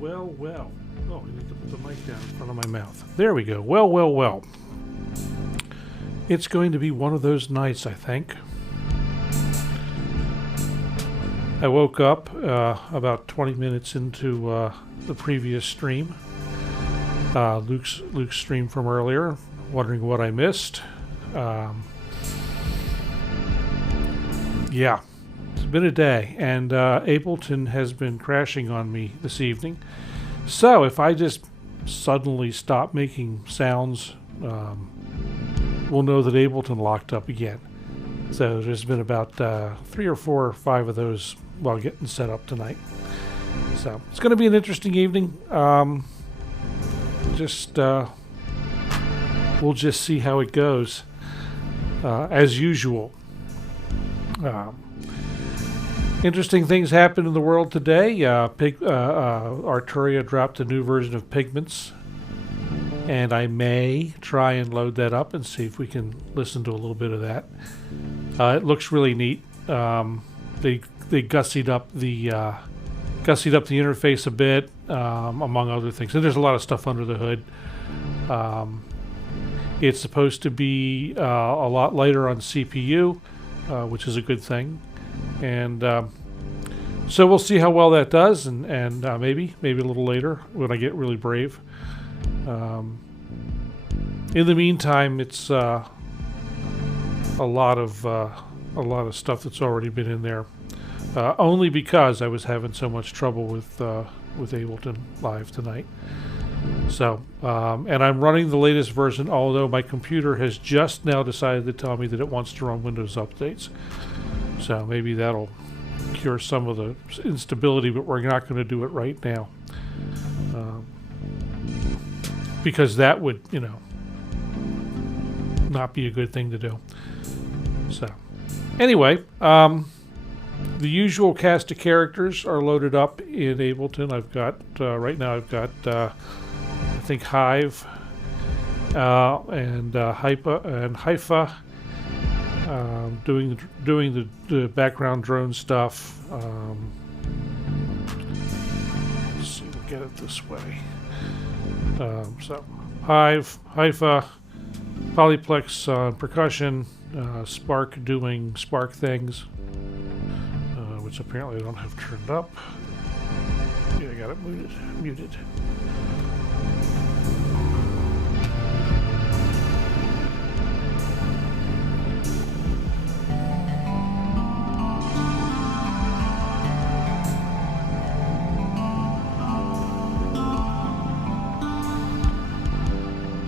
Well. Oh, I need to put the mic down in front of my mouth. There we go. Well. It's going to be one of those nights, I think. I woke up about 20 minutes into the previous stream. Luke's stream from earlier, wondering what I missed. Yeah, it's been a day, and Ableton has been crashing on me this evening. So if I just suddenly stop making sounds, we'll know that Ableton locked up again. So there's been about 3 or 4 or 5 of those while getting set up tonight. So it's going to be an interesting evening. We'll just see how it goes, as usual. Interesting things happened in the world today. Arturia dropped a new version of Pigments, and I may try and load that up and see if we can listen to a little bit of that. It looks really neat. They gussied up the interface a bit, among other things. And there's a lot of stuff under the hood. It's supposed to be a lot lighter on CPU, which is a good thing. And so we'll see how well that does, and maybe a little later when I get really brave. In the meantime, it's a lot of stuff that's already been in there. Only because I was having so much trouble with Ableton Live tonight. So, and I'm running the latest version, although my computer has just now decided to tell me that it wants to run Windows updates. So maybe that'll cure some of the instability, but we're not going to do it right now. Because that would, not be a good thing to do. So, anyway, the usual cast of characters are loaded up in Ableton. I've got, right now I've got, I think Hive, and Haifa, doing the background drone stuff. Let's see, we'll get it this way. So, Hive, Haifa, Polyplex on percussion, Spark doing Spark things, which apparently I don't have turned up. Yeah, I got it muted.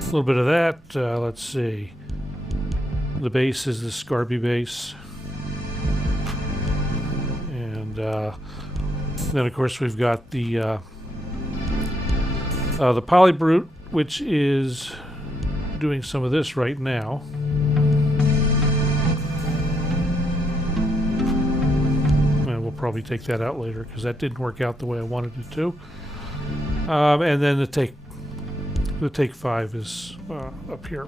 A little bit of that. Let's see. The bass is the Scarby bass, and then of course we've got the PolyBrute, which is doing some of this right now. And we'll probably take that out later because that didn't work out the way I wanted it to. And then the take 5 is up here.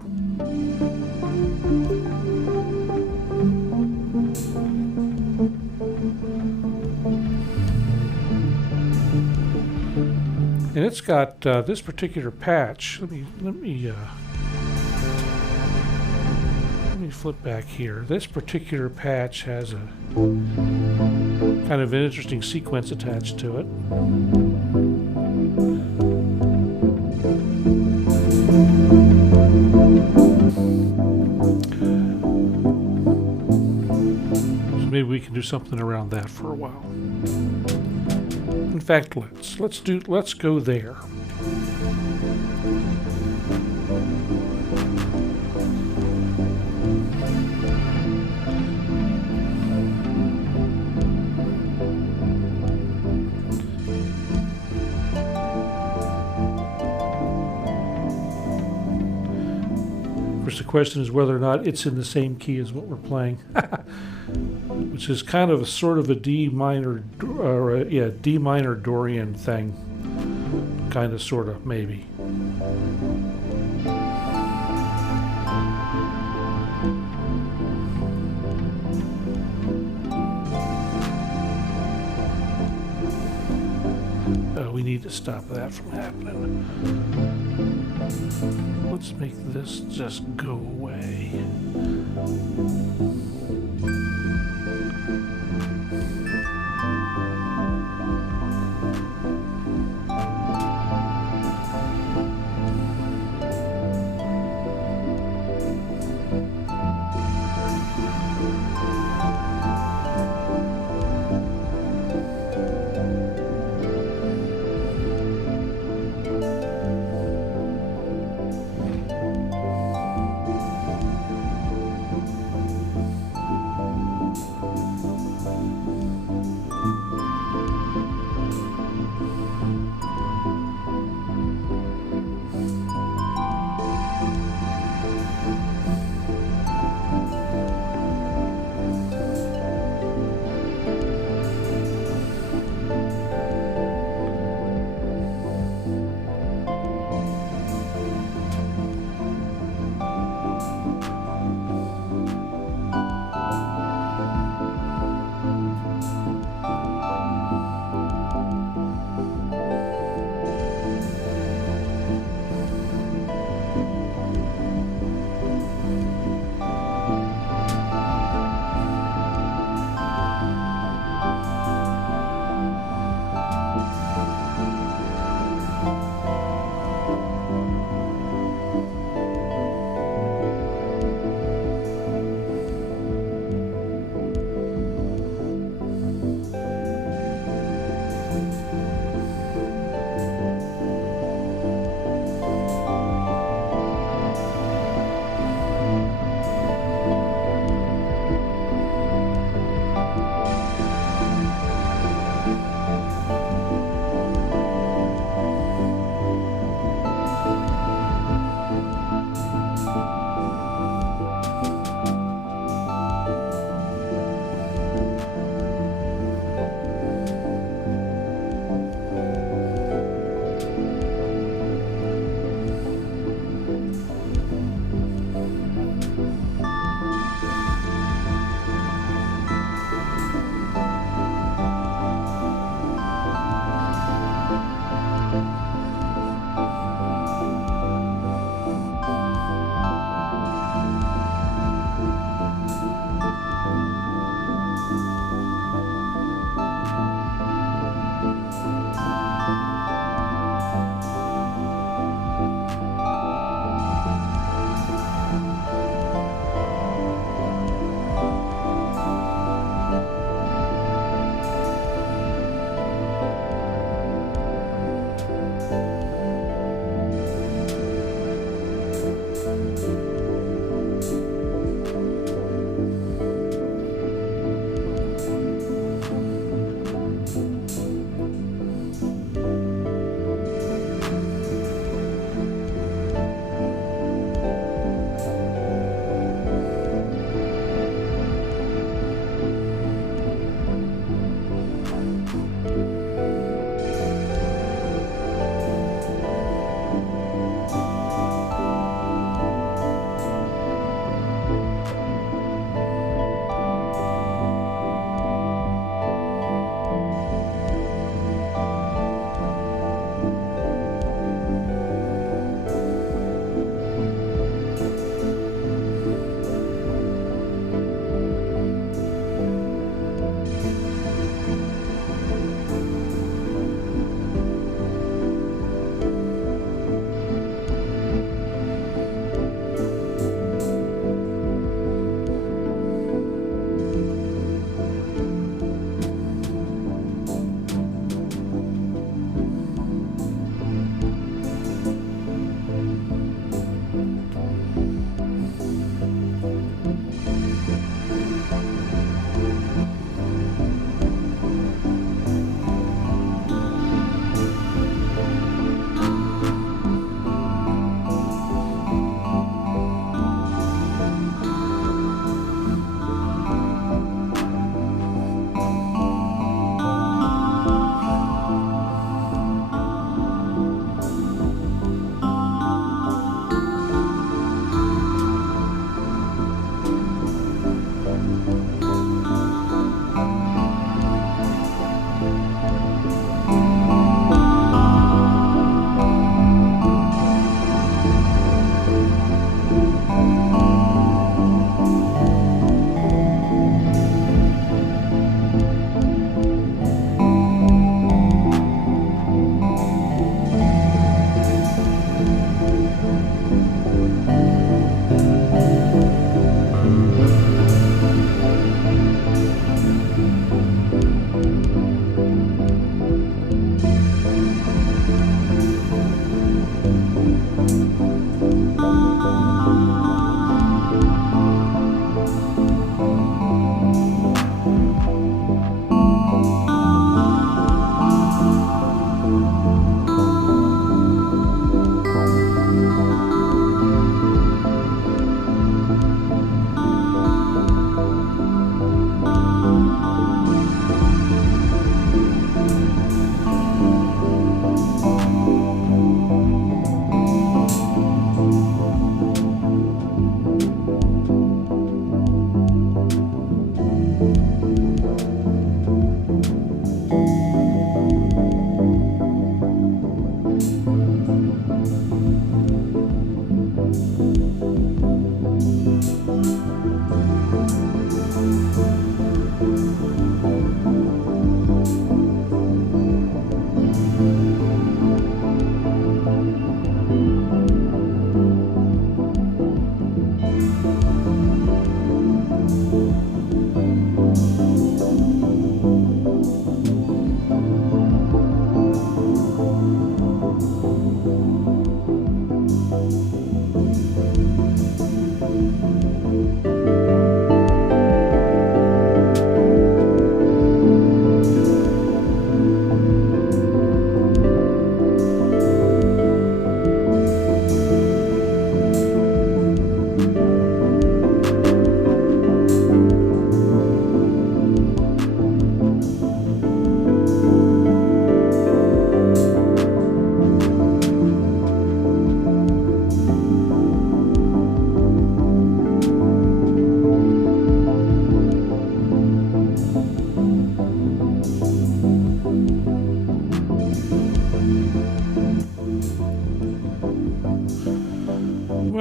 And it's got this particular patch. Let me flip back here. This particular patch has a kind of an interesting sequence attached to it. So maybe we can do something around that for a while. In fact, let's go there. Of course, the question is whether or not it's in the same key as what we're playing, which is kind of a sort of a D minor Dorian thing, kind of, sort of, maybe. We need to stop that from happening. Let's make this just go away.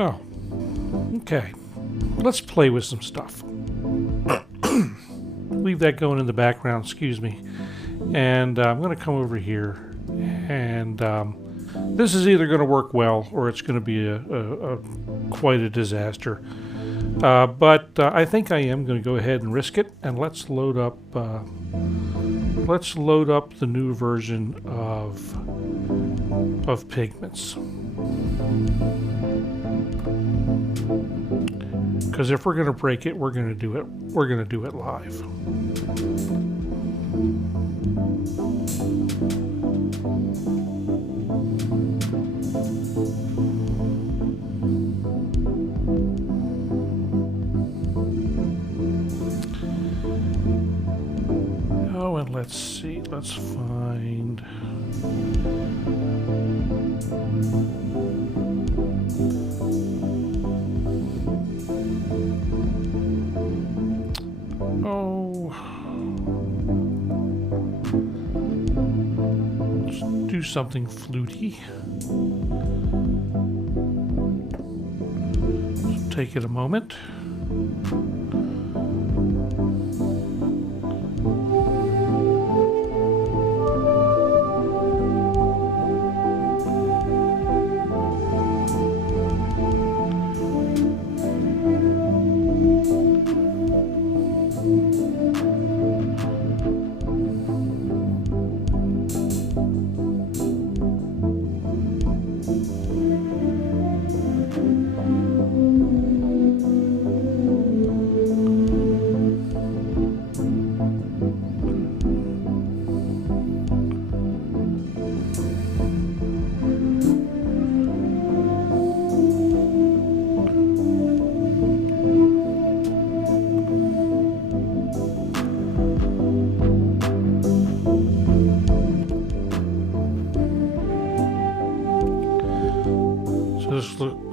Oh, okay. Let's play with some stuff. Leave that going in the background, excuse me. And I'm going to come over here, and this is either going to work well or it's going to be a quite a disaster. But I think I am going to go ahead and risk it, and let's load up the new version of Pigments. Because if we're going to break it, we're going to do it. We're going to do it live. Oh, and let's see. Let's find. Oh, let's do something fluty. So take it a moment.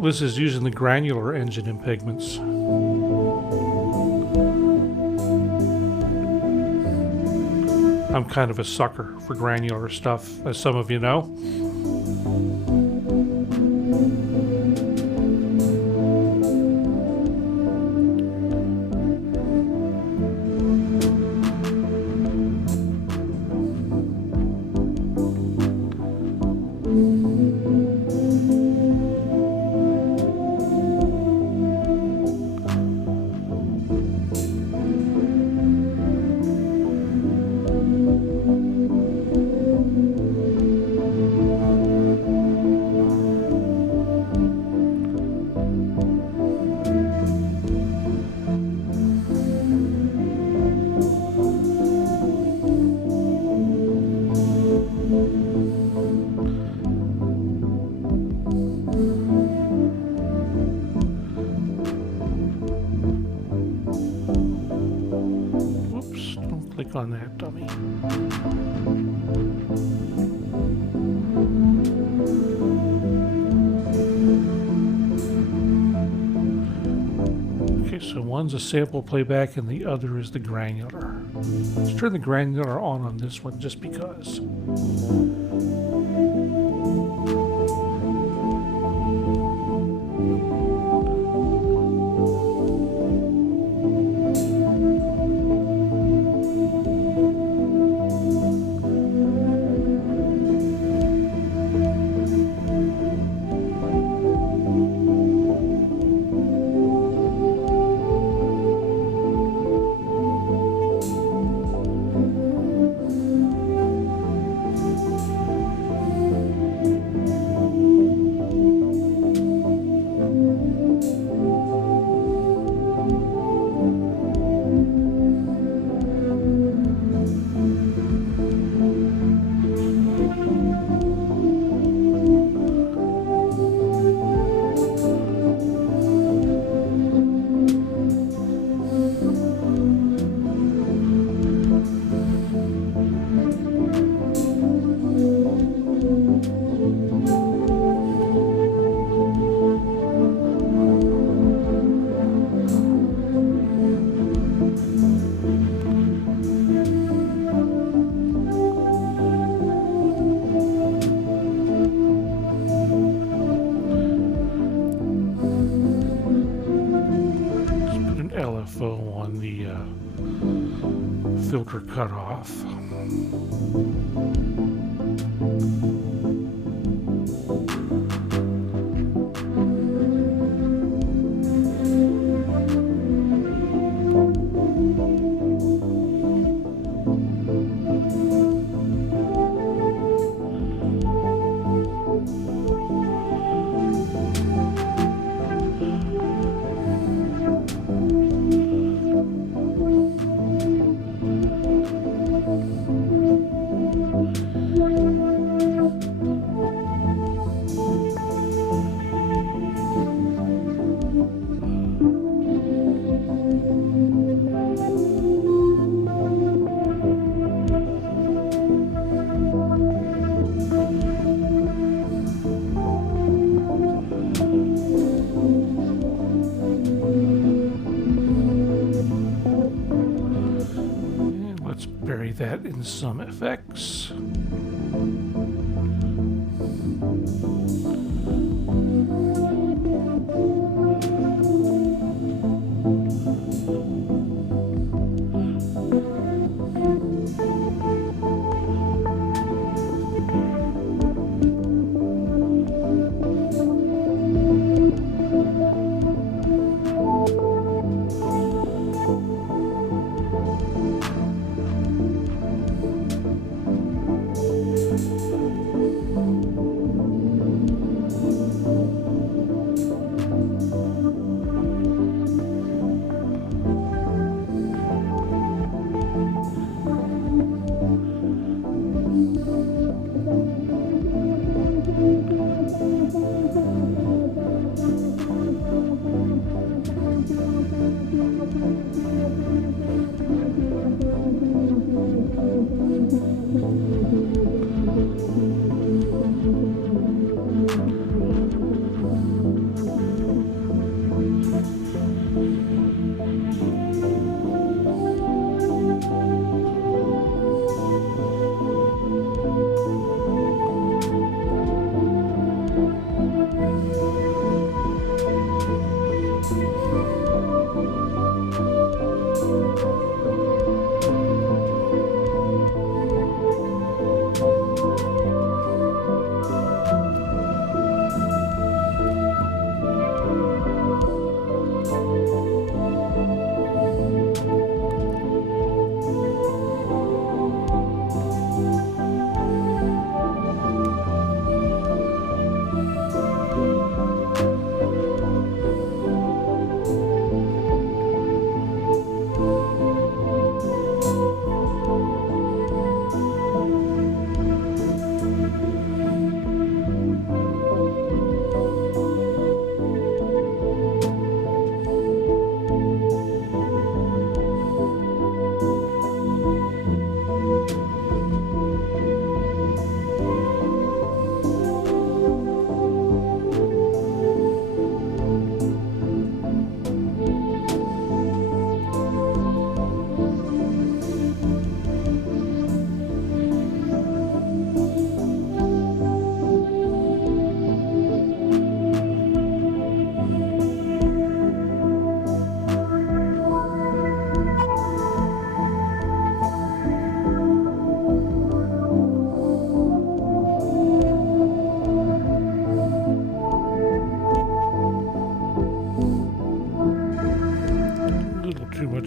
This is using the granular engine in Pigments. I'm kind of a sucker for granular stuff, as some of you know. On that dummy. Okay, so one's a sample playback and the other is the granular. Let's turn the granular on this one just because. filter cut off. That in some effects.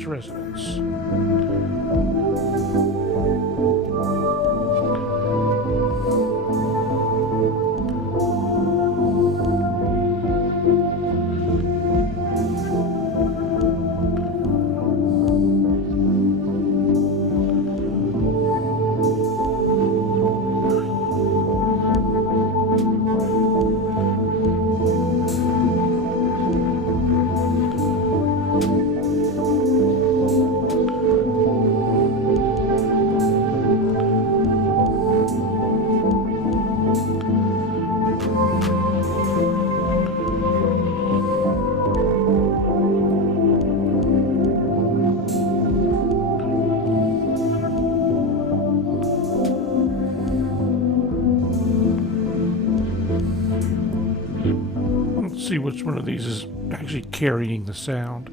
Resonance. See which one of these is actually carrying the sound.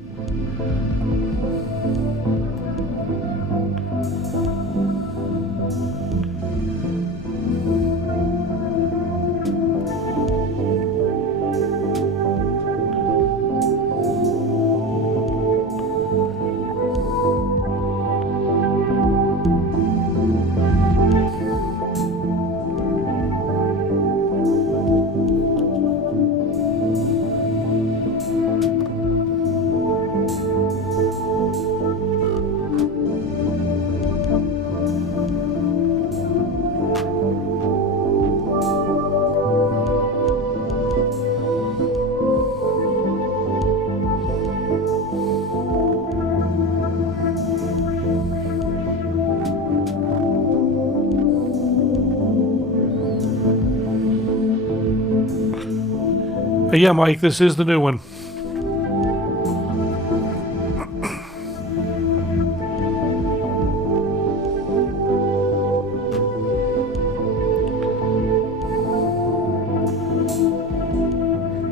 Yeah, Mike, this is the new one.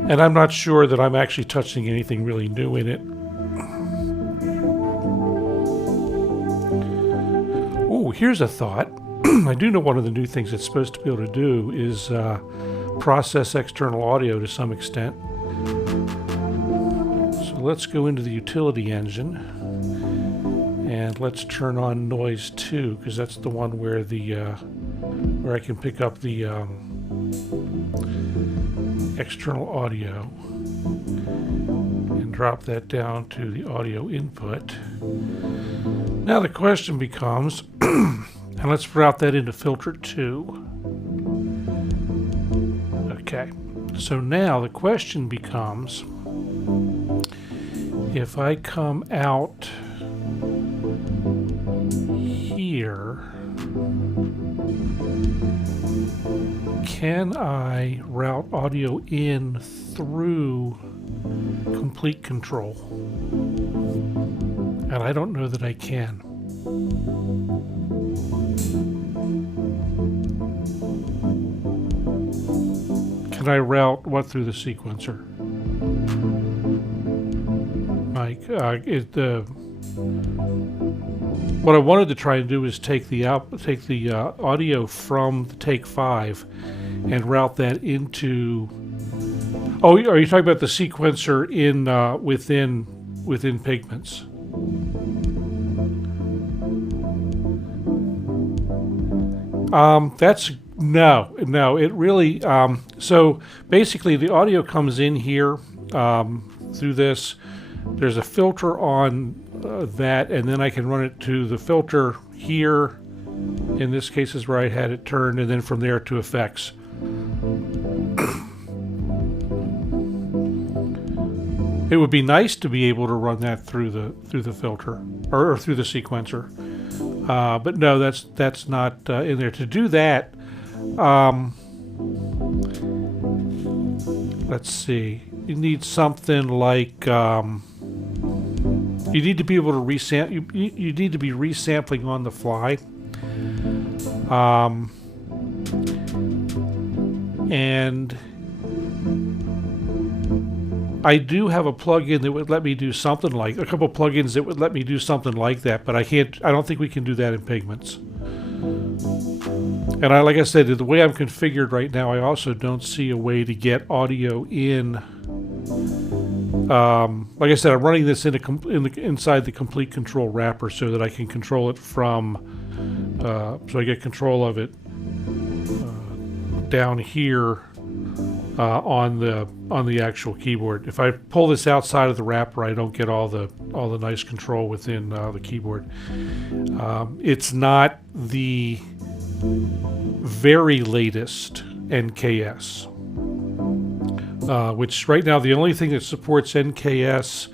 And I'm not sure that I'm actually touching anything really new in it. Oh, here's a thought. I do know one of the new things it's supposed to be able to do is process external audio to some extent. So let's go into the utility engine and let's turn on noise 2, because that's the one where the where I can pick up the external audio and drop that down to the audio input. Now the question becomes, and let's route that into filter 2. Okay, so now the question becomes, if I come out here, can I route audio in through complete control? And I don't know that I can. Can I route what through the sequencer? Like, what I wanted to try and do is take the audio from the take 5 and route that into. Oh, are you talking about the sequencer in within Pigments? That's no. It really. So basically, the audio comes in here through this. There's a filter on that, and then I can run it to the filter here. In this case is where I had it turned, and then from there to effects. It would be nice to be able to run that through the filter or through the sequencer, but no, that's not in there. To do that, let's see. You need something like you need to be able to resample. You need to be resampling on the fly, and I do have a plugin that would let me do something like a couple plugins that would let me do something like that, but I don't think we can do that in Pigments. And like I said, the way I'm configured right now, I also don't see a way to get audio in. Like I said, I'm running this inside the complete control wrapper so that I can control it from. So I get control of it down here on the actual keyboard. If I pull this outside of the wrapper, I don't get all the nice control within the keyboard. It's not the very latest NKS, which right now the only thing that supports NKS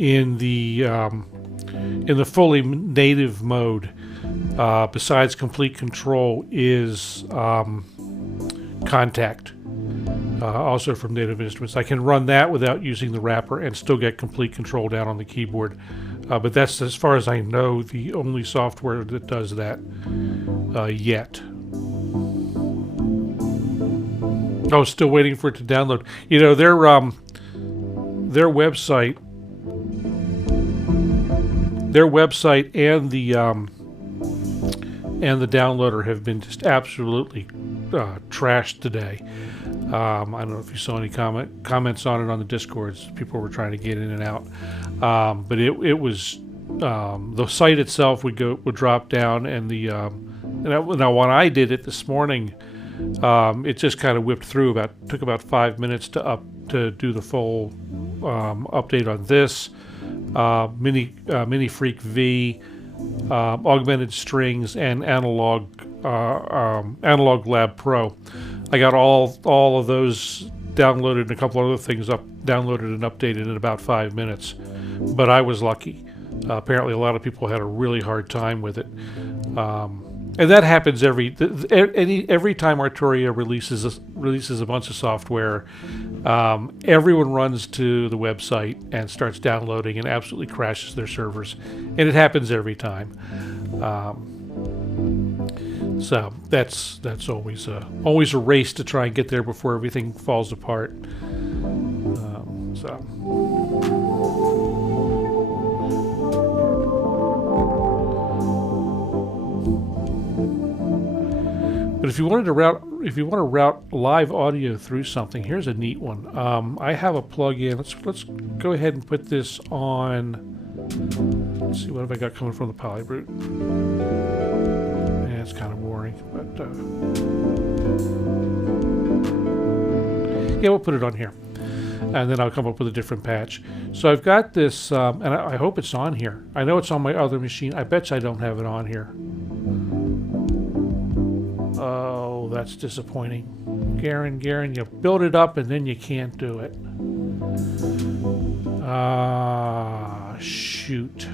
in the fully native mode, besides complete control, is Contact. Also from Native Instruments. I can run that without using the wrapper and still get complete control down on the keyboard. But that's, as far as I know, the only software that does that yet. Oh, still waiting for it to download. You know, their website and the downloader have been just absolutely trashed today. I don't know if you saw any comments on it on the Discords. People were trying to get in and out, but it was the site itself would drop down, and now when I did it this morning, it just kind of whipped through. Took about 5 minutes to do the full update on this Mini Freak V, augmented strings, and Analog Lab Pro. I got all of those downloaded and a couple other things downloaded and updated in about 5 minutes. But I was lucky. Apparently a lot of people had a really hard time with it. And And that happens every time Arturia releases a bunch of software. Everyone runs to the website and starts downloading and absolutely crashes their servers, and it happens every time. So that's always a race to try and get there before everything falls apart. But if you want to route live audio through something, here's a neat one. I have a plug-in. Let's go ahead and put this on. Let's see, what have I got coming from the PolyBrute? Yeah, it's kind of boring, but yeah, we'll put it on here, and then I'll come up with a different patch. So I've got this, and I hope it's on here. I know it's on my other machine. I bet you I don't have it on here. Oh, that's disappointing. Garen, you build it up and then you can't do it. Shoot.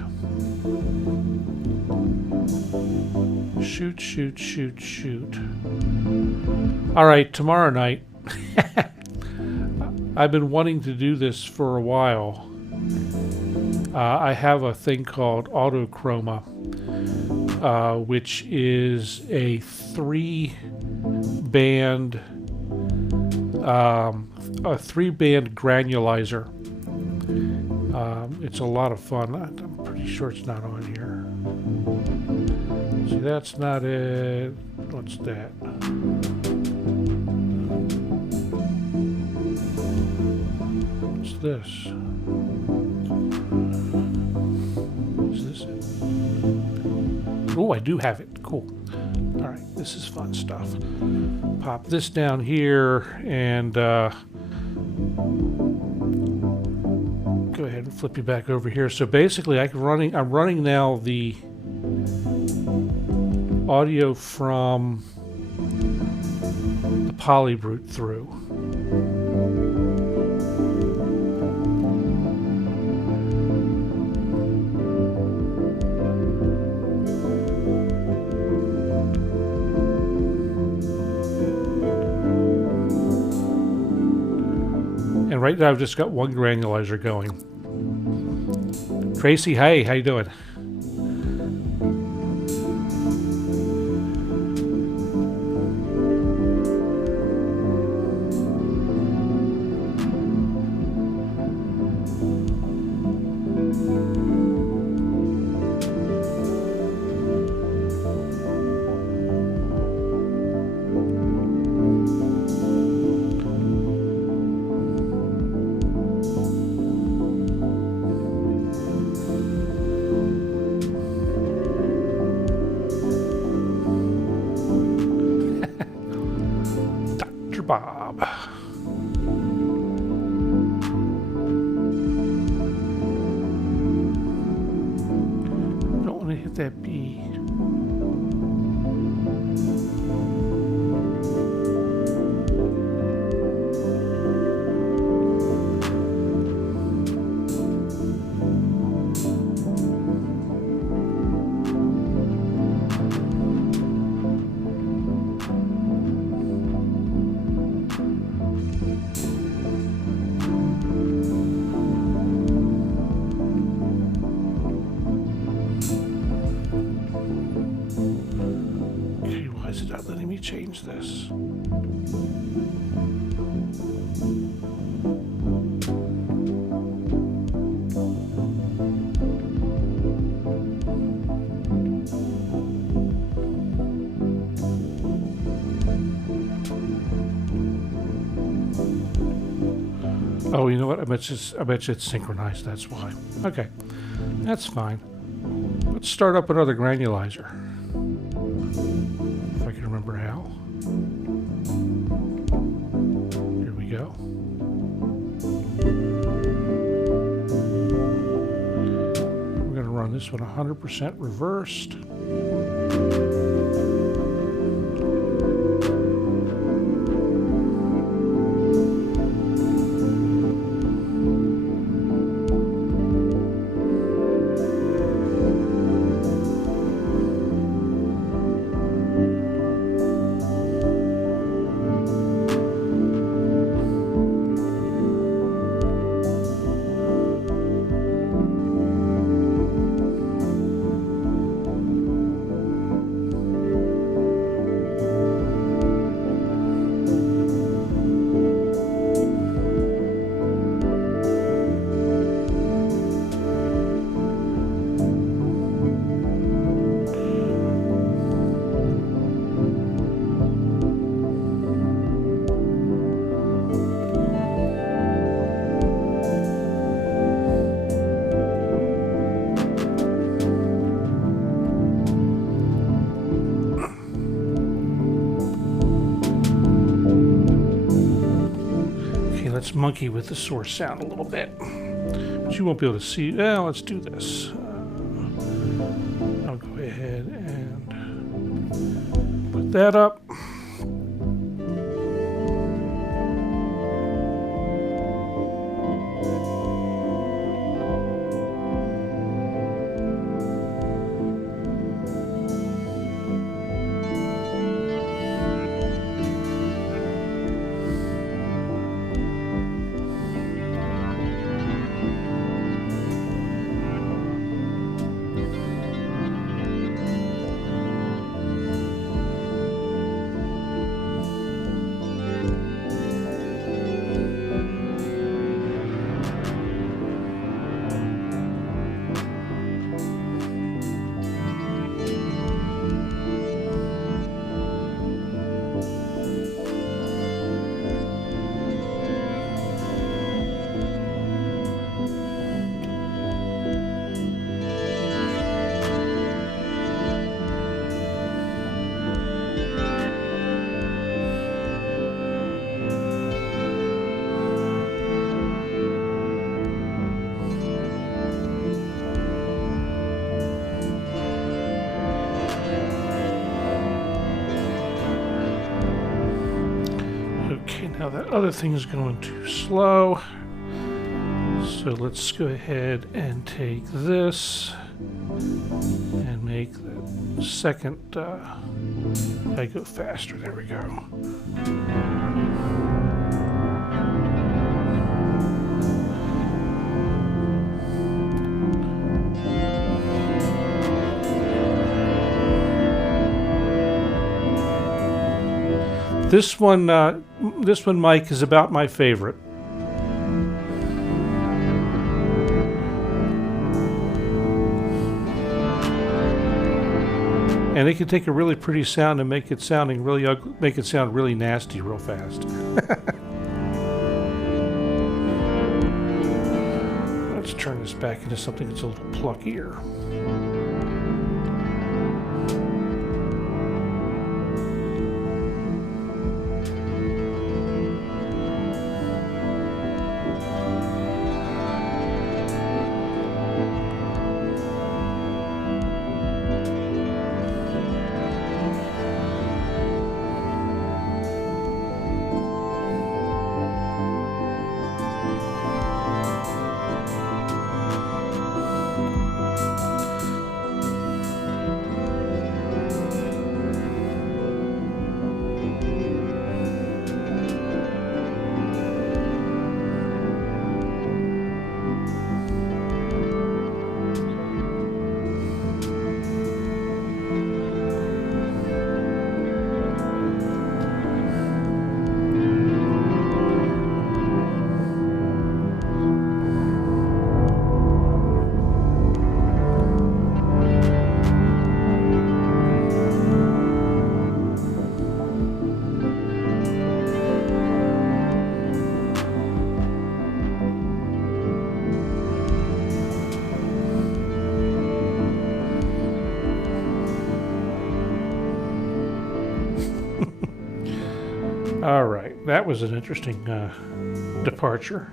Shoot. All right, tomorrow night. I've been wanting to do this for a while. I have a thing called Autochroma, which is a three-band granularizer. It's a lot of fun. I'm pretty sure it's not on here. See, that's not it. What's that? What's this? Is this it? Oh, I do have it. Cool. All right, this is fun stuff. Pop this down here and go ahead and flip you back over here. So basically, I'm running now the audio from the PolyBrute through. And right now I've just got one granularizer going. Tracy, hey, how you doing? Bob. Don't want to hit that B. Change this. Oh, you know what? I bet you it's synchronized. That's why. Okay, that's fine. Let's start up another granularizer. If I can remember how. Here we go. We're going to run this one 100% reversed. let's monkey with the source sound a little bit. But you won't be able to see. Well, let's do this. I'll go ahead and put that up. Now that other thing is going too slow. So let's go ahead and take this and make the second, I go faster, there we go. This one, Mike, is about my favorite. And it can take a really pretty sound and make it sounding really ugly, make it sound really nasty real fast. Let's turn this back into something that's a little pluckier. All right, that was an interesting departure.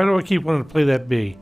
Why do I keep wanting to play that B?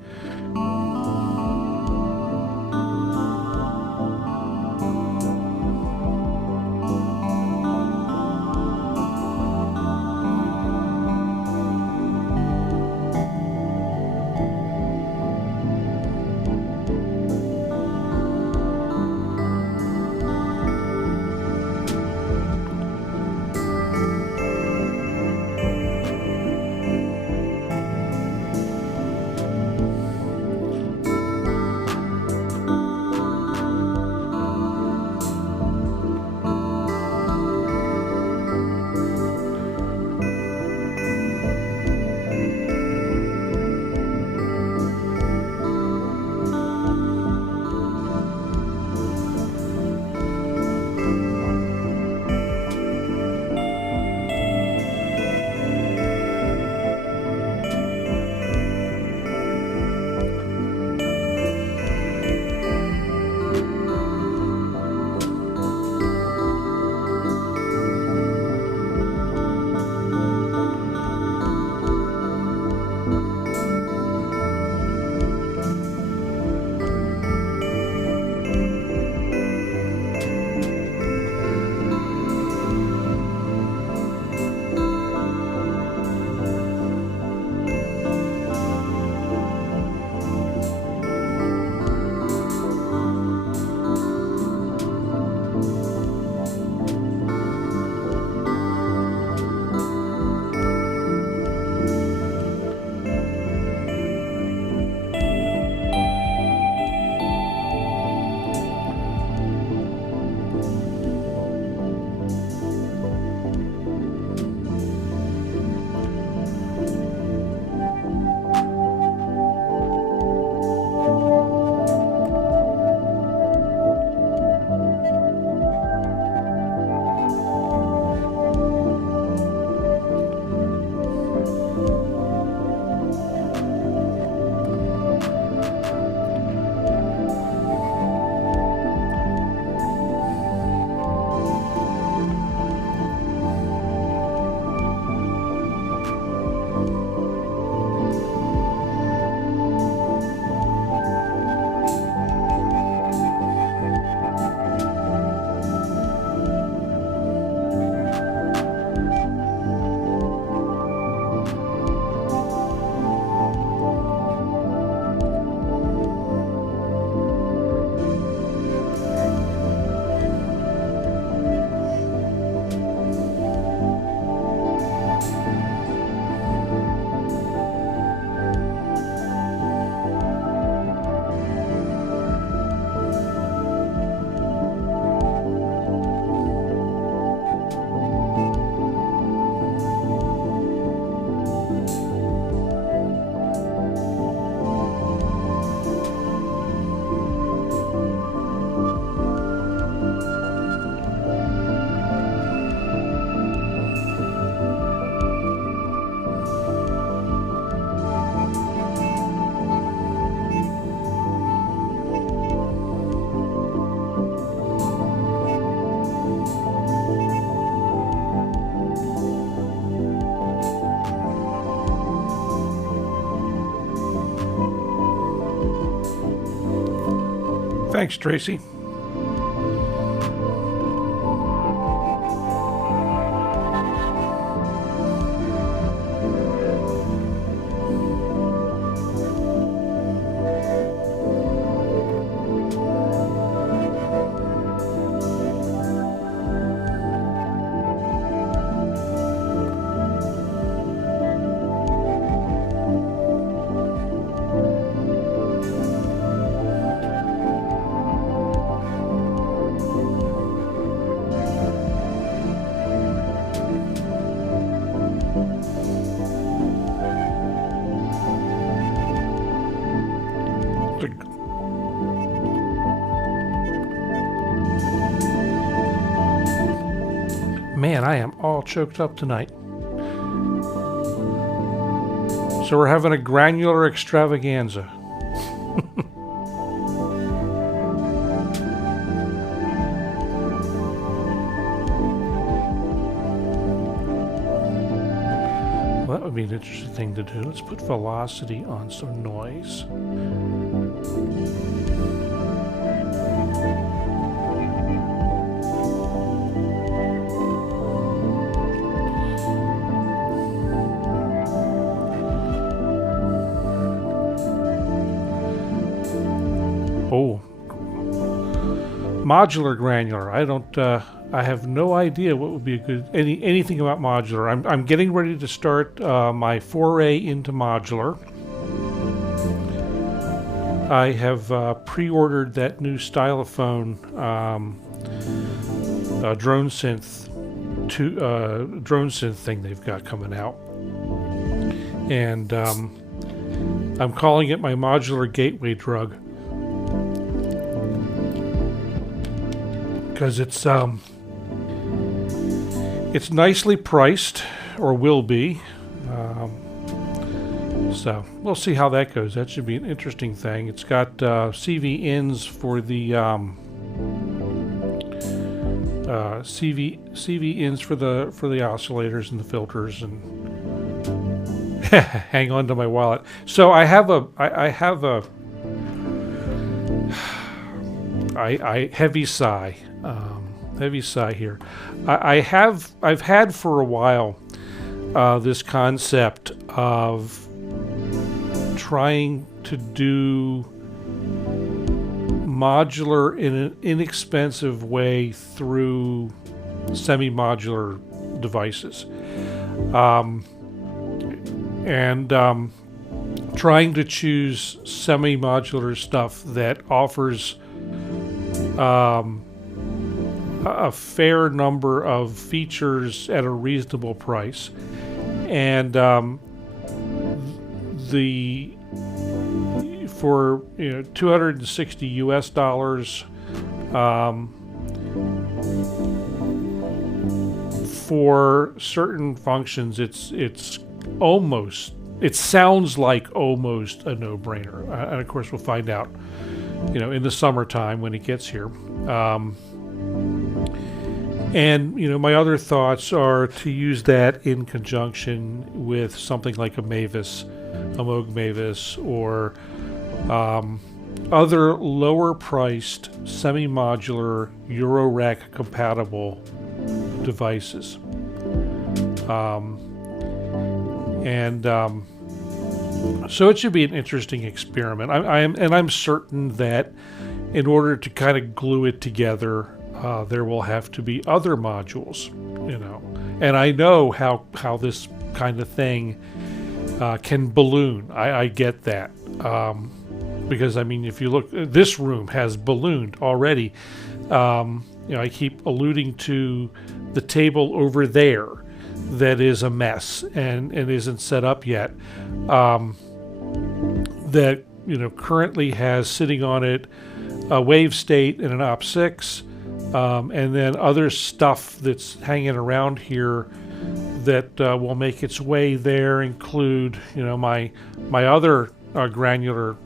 Thanks, Tracy. Man, I am all choked up tonight. So we're having a granular extravaganza. would be an interesting thing to do. Let's put velocity on some noise. Oh, modular granular. I have no idea what would be a good anything about modular. I'm getting ready to start my foray into modular. I have pre-ordered that new Stylophone drone synth thing they've got coming out, and I'm calling it my modular gateway drug. Because it's nicely priced, or will be. So we'll see how that goes. That should be an interesting thing. It's got CV ins for the CV ins for the oscillators and the filters, and hang on to my wallet. So I have a heavy sigh. Heavy sigh here. I've had for a while this concept of trying to do modular in an inexpensive way through semi-modular devices, and trying to choose semi-modular stuff that offers a fair number of features at a reasonable price, and for $260 US, for certain functions, it sounds like almost a no-brainer, and of course we'll find out, in the summertime when it gets here. And my other thoughts are to use that in conjunction with something like a Mavis, a Moog Mavis, or other lower-priced semi-modular Eurorack compatible devices. So it should be an interesting experiment. I'm certain that in order to kind of glue it together, there will have to be other modules, and I know how this kind of thing can balloon. I get that, because if you look, this room has ballooned already. I keep alluding to the table over there that is a mess and isn't set up yet, that currently has sitting on it a wavestate and an opsix, and then other stuff that's hanging around here that will make its way there include my other granular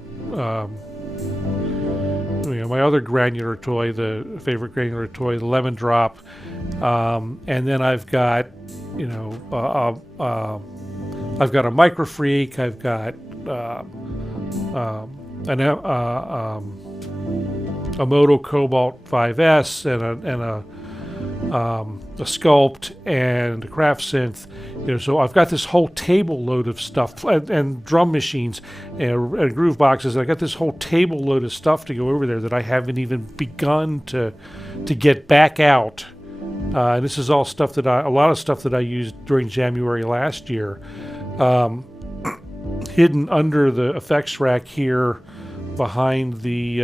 my other granular toy, the favorite granular toy, the Lemon Drop, and then I've got I've got a Microfreak, I've got a Moto Cobalt 5S and a Sculpt and a Craft Synth. So I've got this whole table load of stuff, and drum machines and groove boxes. I got this whole table load of stuff to go over there that I haven't even begun to get back out. This is all stuff that a lot of stuff that I used during Jamuary last year, hidden under the effects rack here behind the.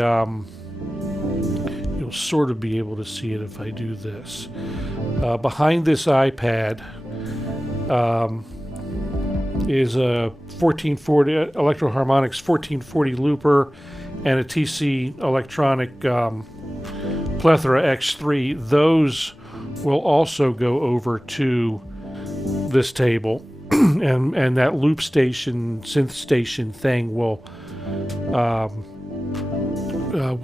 You'll sort of be able to see it if I do this. Behind this iPad is a 1440 Electro Harmonics 1440 looper and a TC Electronic Plethora X3. Those will also go over to this table, and that loop station, synth station thing will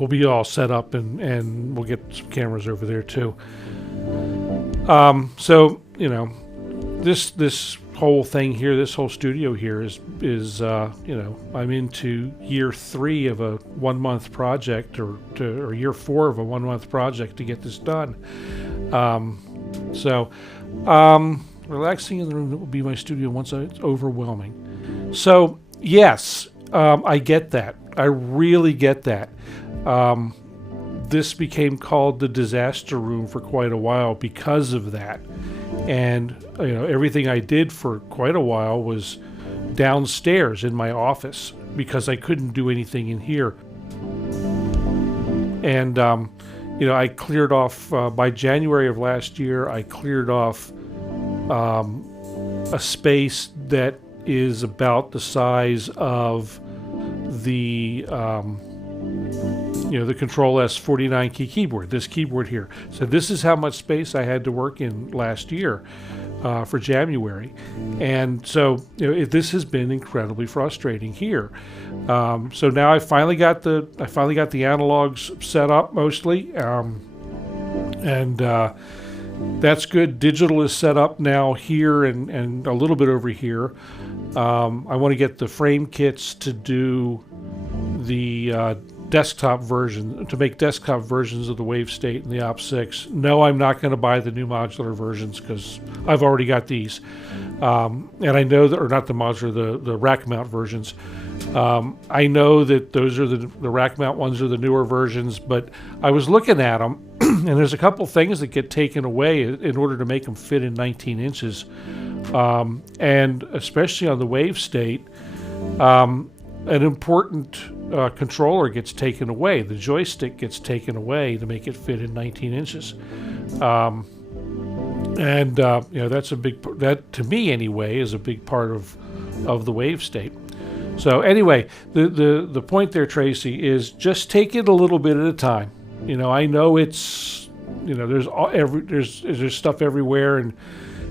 be all set up, and we'll get some cameras over there too. So this whole thing here, this whole studio here is you know, I'm into year 3 of a 1-month project, or year 4 of a 1-month project to get this done. Relaxing in the room, that will be my studio once it's overwhelming. So yes, I get that. I really get that. This became called the disaster room for quite a while because of that. And you know, everything I did for quite a while was downstairs in my office because I couldn't do anything in here. And you know, I cleared off by January of last year. I cleared off a space that is about the size of the you know, the Kontrol S49 keyboard, this keyboard here. So this is how much space I had to work in last year for Jamuary. And so you know, this has been incredibly frustrating here. So now I finally got the analogs set up mostly, and that's good. Digital is set up now here and a little bit over here. I want to get the frame kits to do the desktop version, to make desktop versions of the wavestate and the opsix. No, I'm not going to buy the new modular versions because I've already got these. And I know that, or not the modular, the rack mount versions. I know that those are the rack mount ones are the newer versions, but I was looking at them and there's a couple things that get taken away in order to make them fit in 19 inches. And especially on the wavestate, an important controller gets taken away. The joystick gets taken away to make it fit in 19 inches. You know, that's a big, that to me anyway, is a big part of the wavestate. So anyway, the point there, Tracy, is just take it a little bit at a time. You know, I know it's, you know, there's stuff everywhere, and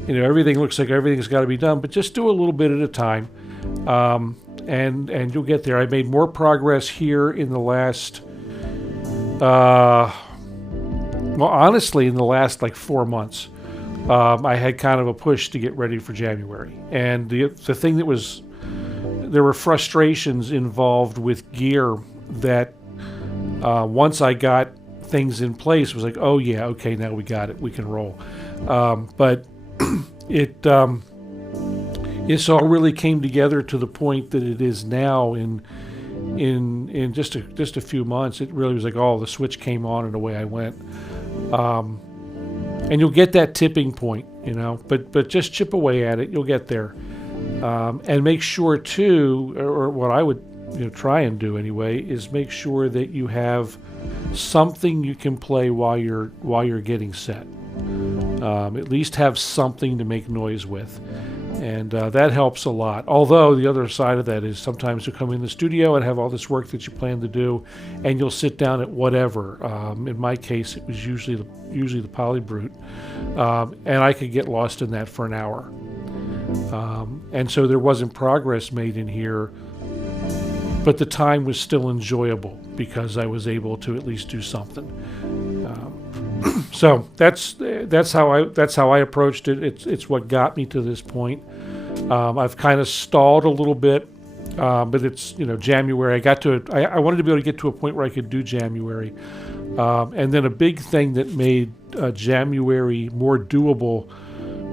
you know, everything looks like everything's got to be done, but just do a little bit at a time. And you'll get there. I made more progress here in the last, well, honestly, in the last like 4 months. I had kind of a push to get ready for January. And the thing that was, there were frustrations involved with gear that once I got things in place, was like, oh yeah, okay, now we got it, we can roll. But this all really came together to the point that it is now in just a few months. It really was like, oh, the switch came on and away I went. And you'll get that tipping point, you know, but just chip away at it, you'll get there. And make sure too, or what I would, you know, try and do anyway, is make sure that you have something you can play while you're getting set. At least have something to make noise with. And that helps a lot. Although the other side of that is sometimes you come in the studio and have all this work that you plan to do, and you'll sit down at whatever. In my case, it was usually the PolyBrute, and I could get lost in that for an hour. And so there wasn't progress made in here, but the time was still enjoyable because I was able to at least do something. So that's how I approached it. It's what got me to this point. I've kind of stalled a little bit, but it's, you know, Jamuary. I wanted to be able to get to a point where I could do Jamuary, and then a big thing that made Jamuary more doable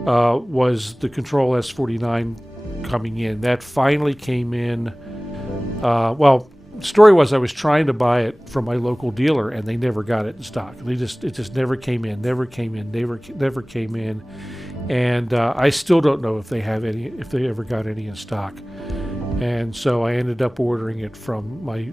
was the Kontrol S49 coming in. That finally came in. Well, the story was I was trying to buy it from my local dealer, and they never got it in stock. It just never came in, never came in. And I still don't know if they ever got any in stock. And so I ended up ordering it from my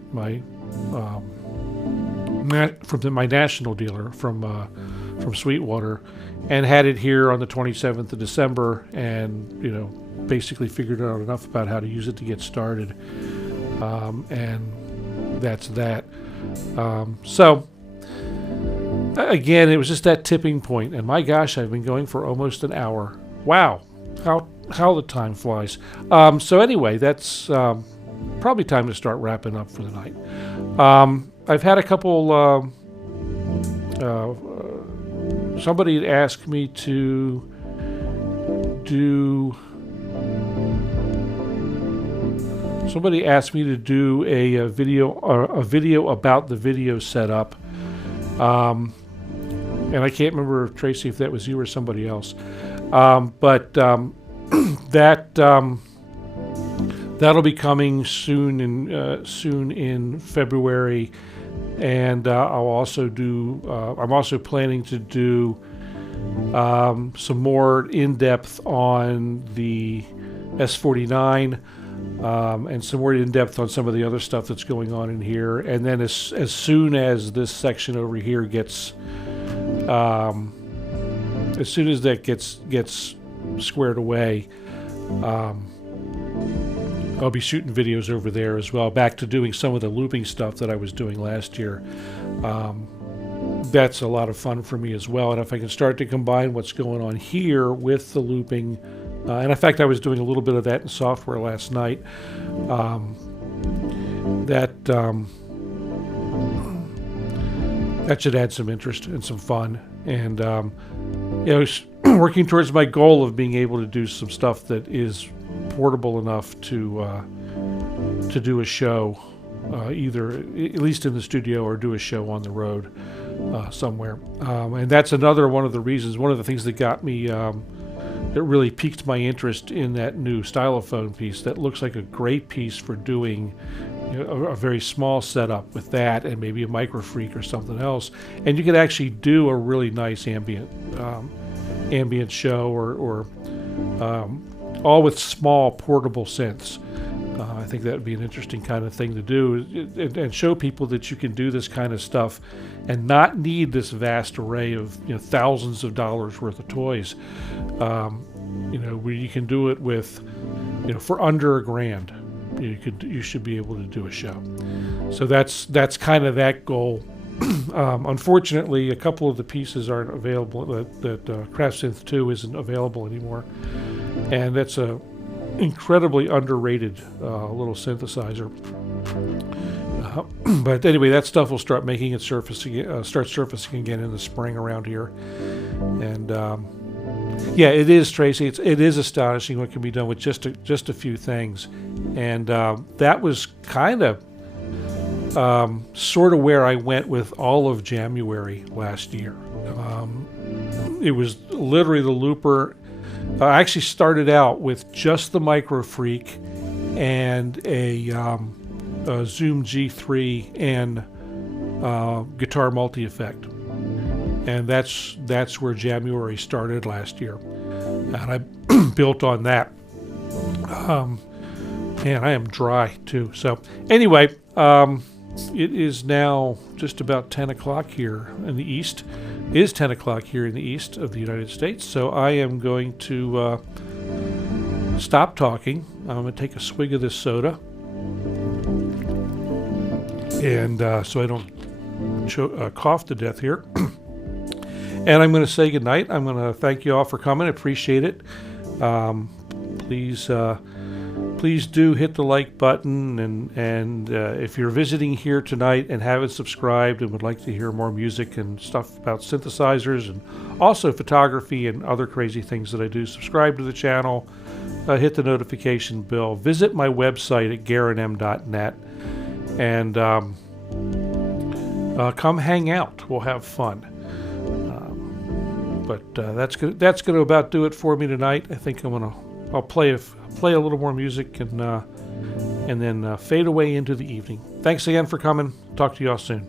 national dealer from Sweetwater, and had it here on the 27th of December, and you know, basically figured out enough about how to use it to get started. And that's that. So again, it was just that tipping point, and my gosh, I've been going for almost an hour. Wow, how the time flies. So anyway, that's probably time to start wrapping up for the night. I've had a couple. Somebody had asked me to do Somebody asked me to do a video about the video setup, and I can't remember, Tracy, if that was you or somebody else. But that'll be coming soon in February, and I'll also do. I'm also planning to do some more in-depth on the S49. And some more in-depth on some of the other stuff that's going on in here. And then as soon as this section over here gets, as soon as that gets squared away, I'll be shooting videos over there as well. Back to doing some of the looping stuff that I was doing last year. That's a lot of fun for me as well. And if I can start to combine what's going on here with the looping, and in fact, I was doing a little bit of that in software last night. That should add some interest and some fun, and working towards my goal of being able to do some stuff that is portable enough to do a show, either at least in the studio or do a show on the road somewhere. And that's another one of the reasons. One of the things that got me. It really piqued my interest in that new Stylophone piece. That looks like a great piece for doing a very small setup with that and maybe a microfreak or something else. And you could actually do a really nice ambient show or all with small portable synths. I think that would be an interesting kind of thing to do and show people that you can do this kind of stuff and not need this vast array of thousands of dollars worth of toys. Where you can do it with, for under $1,000, you should be able to do a show. So that's kind of that goal. Unfortunately, a couple of the pieces aren't available. That CraftSynth 2 isn't available anymore, and that's a incredibly underrated little synthesizer. But anyway, that stuff will start making its surfacing again in the spring around here. And yeah, it is, Tracy. It is astonishing what can be done with just a few things. And that was kind of sort of where I went with all of Jamuary last year. It was literally the looper. I actually started out with just the microfreak and a Zoom G3 and guitar multi-effect, and that's where Jamuary started last year, and I built on that. Man, I am dry too. So anyway, it is now just about 10 o'clock here in the east. It is 10 o'clock here in the east of the United States, so I am going to stop talking. I'm going to take a swig of this soda, and so I don't cough to death here. And I'm going to say goodnight. I'm going to thank you all for coming. I appreciate it. Please do hit the like button, and if you're visiting here tonight and haven't subscribed and would like to hear more music and stuff about synthesizers and also photography and other crazy things that I do, subscribe to the channel, hit the notification bell, visit my website at GerenM.net, and come hang out. We'll have fun. But that's going to about do it for me tonight. I think I'll play a little more music and then fade away into the evening. Thanks again for coming. Talk to you all soon.